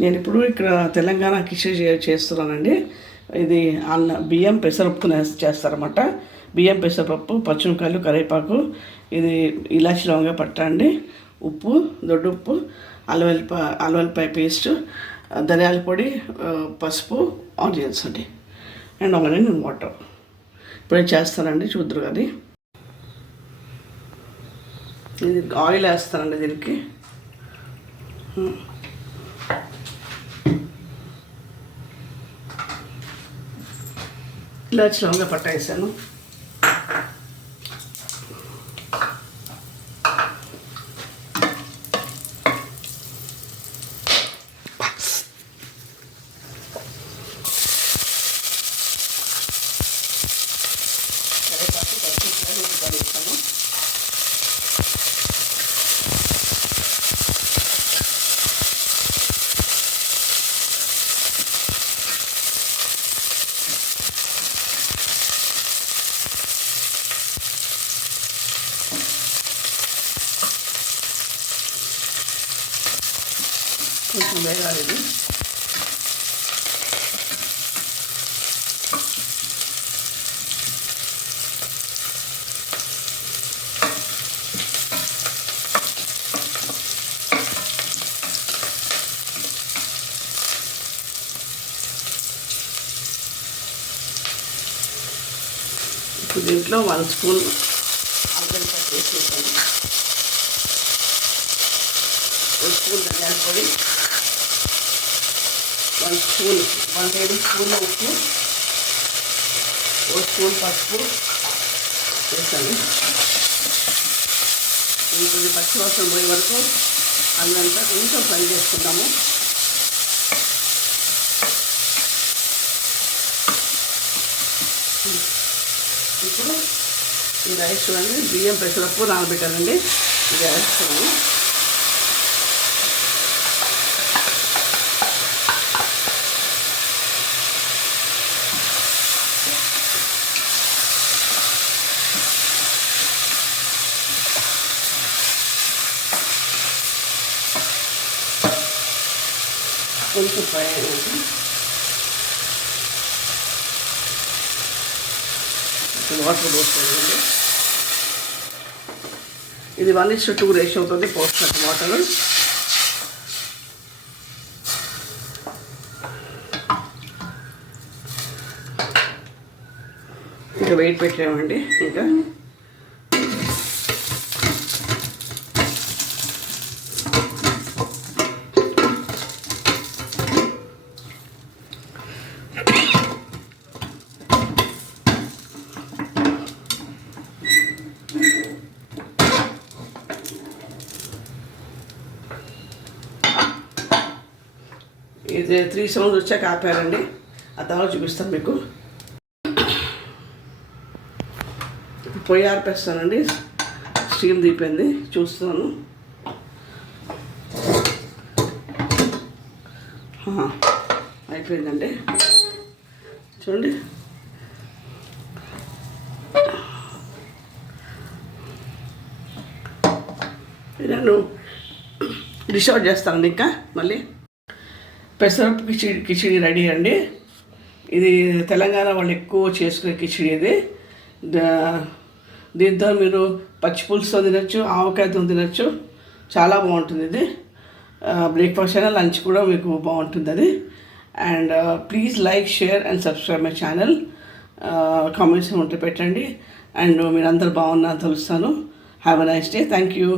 నేను ఇప్పుడు ఇక్కడ తెలంగాణ కిచిడి చేస్తున్నానండి. ఇది బియ్యం పెసరపప్పు చేస్తారన్నమాట. బియ్యం పెసరపప్పు, పచ్చిమిరపకాయలు, కరివేపాకు, ఇది ఇలాచి లవంగా పట్ట అండి, ఉప్పు, దొడ్డుప్పు, అల్వెల్లిపాయ పేస్ట్, ధనియాల పొడి, పసుపు, ఆనియన్స్ అండి, అండ్ ఆనియన్ వాటర్. ఇప్పుడే చేస్తానండి, చూద్దరు అది. ఇది ఆయిల్ వేస్తానండి దీనికి. ఇలాచి లవంగా పట్ట వేసాను. కరివేపాకు, పచ్చిమిరపకాయలు, ఉల్లిపాయలు వేస్తాను. కొంచెం వేగాలి ఇది. ఇప్పుడు దీంట్లో 1 స్పూన్ అల్లం వేసేసాను, 1 స్పూన్ ధనియాల పొడి, 1 టేబుల్ స్పూన్ ఉప్పు, 1 స్పూన్ పసుపు వేసాను. ఇది పచ్చివాసన పోయే వరకు అల్లంతా కొంచెం ఫ్రై చేసుకుందాము. ఇప్పుడు ఈ రైస్ చూడండి, బియ్యం పెసరపప్పు నానబెట్టానండి, ఇది వేస్తాను. కొంచెం ఫ్రై అయ్యాక వాటర్ పోసుకోండి. ఇది 1:2 రేషియో అవుతుంది పోస్తాను వాటర్. ఇంకా వెయిట్ పెట్టామండి. ఇంకా ఇది 3 సౌండ్స్ వచ్చాక ఆపారండి. ఆ తర్వాత చూపిస్తాను మీకు. పొయ్యి ఆర్పేస్తానండి, స్టీమ్ దీపోయింది, చూస్తున్నాను. అయిపోయిందండి చూడండి. నేను డిష్ అవుట్ చేస్తానండి. ఇంకా మళ్ళీ పెసరపప్పు కిచిడి రెడీ అండి. ఇది తెలంగాణ వాళ్ళు ఎక్కువ చేసుకునే కిచిడి ఇది. దీంతో మీరు పచ్చి పులుసుతో తినచ్చు, ఆవకాయతో తినచ్చు, చాలా బాగుంటుంది ఇది. బ్రేక్ఫాస్ట్ అయినా లంచ్ కూడా మీకు బాగుంటుంది అది. And please like, share and subscribe my channel. Comments ఉంటే పెట్టండి. అండ్ మీరందరూ బాగున్నారని తెలుస్తాను. Have a nice day. Thank you.